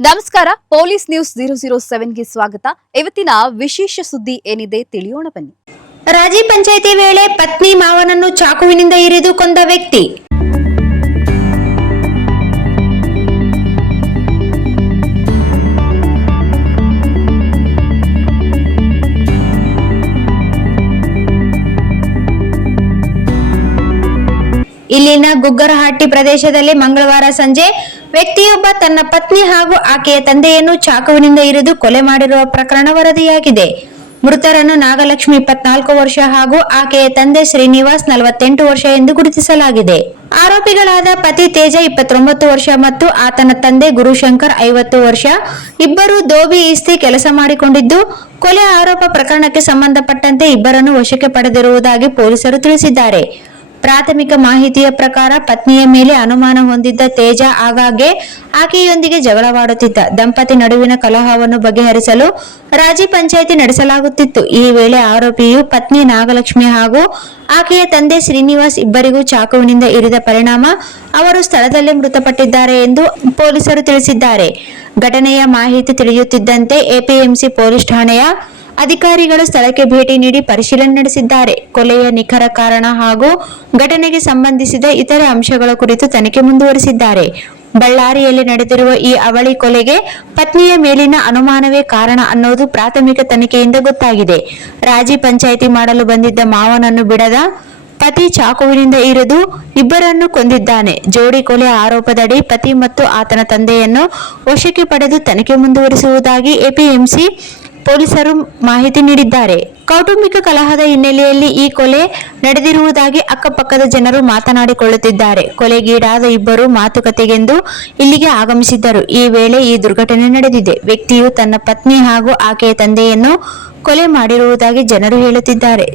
ನಮಸ್ಕಾರ, police news 007ಗೆ ಸ್ವಾಗತ. ಇವತ್ತಿನ ವಿಶೇಷ ಸುದ್ದಿ ಏನಿದೆ ತಿಳಿಯೋಣ ಬನ್ನಿ. ರಾಜಿ ಪಂಚಾಯಿತಿ ವೇಳೆ ಪತ್ನಿ ಮಾವನನ್ನು ಚಾಕುವಿನಿಂದ ಇರಿದು ಕೊಂದ ವ್ಯಕ್ತಿ. ಇಲ್ಲಿನ ಗುಗ್ಗರಹಟ್ಟಿ ಪ್ರದೇಶದಲ್ಲಿ ಮಂಗಳವಾರ ಸಂಜೆ ವ್ಯಕ್ತಿಯೊಬ್ಬ ತನ್ನ ಪತ್ನಿ ಹಾಗೂ ಆಕೆಯ ತಂದೆಯನ್ನು ಚಾಕುವಿನಿಂದ ಇರಿದು ಕೊಲೆ ಮಾಡಿರುವ ಪ್ರಕರಣ ವರದಿಯಾಗಿದೆ. ಮೃತರನ್ನು ನಾಗಲಕ್ಷ್ಮಿ 24 ವರ್ಷ ಹಾಗೂ ಆಕೆಯ ತಂದೆ ಶ್ರೀನಿವಾಸ್ 48 ವರ್ಷ ಎಂದು ಗುರುತಿಸಲಾಗಿದೆ. ಆರೋಪಿಗಳಾದ ಪತಿ ತೇಜ 29 ವರ್ಷ ಮತ್ತು ಆತನ ತಂದೆ ಗುರುಶಂಕರ್ 50 ವರ್ಷ ಇಬ್ಬರು ದೋಬಿ ಇಸ್ತಿ ಕೆಲಸ ಮಾಡಿಕೊಂಡಿದ್ದು, ಕೊಲೆ ಆರೋಪ ಪ್ರಕರಣಕ್ಕೆ ಸಂಬಂಧಪಟ್ಟಂತೆ ಇಬ್ಬರನ್ನು ವಶಕ್ಕೆ ಪಡೆದಿರುವುದಾಗಿ ಪೊಲೀಸರು ತಿಳಿಸಿದ್ದಾರೆ. ಪ್ರಾಥಮಿಕ ಮಾಹಿತಿಯ ಪ್ರಕಾರ ಪತ್ನಿಯ ಮೇಲೆ ಅನುಮಾನ ಹೊಂದಿದ್ದ ತೇಜ ಆಗಾಗ್ಗೆ ಆಕೆಯೊಂದಿಗೆ ಜಗಳವಾಡುತ್ತಿದ್ದ. ದಂಪತಿ ನಡುವಿನ ಕಲಹವನ್ನು ಬಗೆಹರಿಸಲು ರಾಜಿ ಪಂಚಾಯಿತಿ ನಡೆಸಲಾಗುತ್ತಿತ್ತು. ಈ ವೇಳೆ ಆರೋಪಿಯು ಪತ್ನಿ ನಾಗಲಕ್ಷ್ಮಿ ಹಾಗೂ ಆಕೆಯ ತಂದೆ ಶ್ರೀನಿವಾಸ್ ಇಬ್ಬರಿಗೂ ಚಾಕುವಿನಿಂದ ಇರಿದ ಪರಿಣಾಮ ಅವರು ಸ್ಥಳದಲ್ಲೇ ಮೃತಪಟ್ಟಿದ್ದಾರೆ ಎಂದು ಪೊಲೀಸರು ತಿಳಿಸಿದ್ದಾರೆ. ಘಟನೆಯ ಮಾಹಿತಿ ತಿಳಿಯುತ್ತಿದ್ದಂತೆ ಎಪಿಎಂಸಿ ಪೊಲೀಸ್ ಠಾಣೆಯ ಅಧಿಕಾರಿಗಳು ಸ್ಥಳಕ್ಕೆ ಭೇಟಿ ನೀಡಿ ಪರಿಶೀಲನೆ ನಡೆಸಿದ್ದಾರೆ. ಕೊಲೆಯ ನಿಖರ ಕಾರಣ ಹಾಗೂ ಘಟನೆಗೆ ಸಂಬಂಧಿಸಿದ ಇತರೆ ಅಂಶಗಳ ಕುರಿತು ತನಿಖೆ ಮುಂದುವರಿಸಿದ್ದಾರೆ. ಬಳ್ಳಾರಿಯಲ್ಲಿ ನಡೆದಿರುವ ಈ ಅವಳಿ ಕೊಲೆಗೆ ಪತ್ನಿಯ ಮೇಲಿನ ಅನುಮಾನವೇ ಕಾರಣ ಅನ್ನೋದು ಪ್ರಾಥಮಿಕ ತನಿಖೆಯಿಂದ ಗೊತ್ತಾಗಿದೆ. ರಾಜಿ ಪಂಚಾಯಿತಿ ಮಾಡಲು ಬಂದಿದ್ದ ಮಾವನನ್ನು ಬಿಡದ ಪತಿ ಚಾಕುವಿನಿಂದ ಇರಿದು ಇಬ್ಬರನ್ನು ಕೊಂದಿದ್ದಾನೆ. ಜೋಡಿ ಕೊಲೆ ಆರೋಪದಡಿ ಪತಿ ಮತ್ತು ಆತನ ತಂದೆಯನ್ನು ವಶಕ್ಕೆ ಪಡೆದು ತನಿಖೆ ಮುಂದುವರಿಸುವುದಾಗಿ ಎಪಿಎಂಸಿ ಪೊಲೀಸರು ಮಾಹಿತಿ ನೀಡಿದ್ದಾರೆ. ಕೌಟುಂಬಿಕ ಕಲಹದ ಹಿನ್ನೆಲೆಯಲ್ಲಿ ಈ ಕೊಲೆ ನಡೆದಿರುವುದಾಗಿ ಅಕ್ಕಪಕ್ಕದ ಜನರು ಮಾತನಾಡಿಕೊಳ್ಳುತ್ತಿದ್ದಾರೆ. ಕೊಲೆಗೀಡಾದ ಇಬ್ಬರು ಮಾತುಕತೆಗೆಂದು ಇಲ್ಲಿಗೆ ಆಗಮಿಸಿದ್ದರು. ಈ ವೇಳೆ ಈ ದುರ್ಘಟನೆ ನಡೆದಿದೆ. ವ್ಯಕ್ತಿಯು ತನ್ನ ಪತ್ನಿ ಹಾಗೂ ಆಕೆಯ ತಂದೆಯನ್ನು ಕೊಲೆ ಮಾಡಿರುವುದಾಗಿ ಜನರು ಹೇಳುತ್ತಿದ್ದಾರೆ.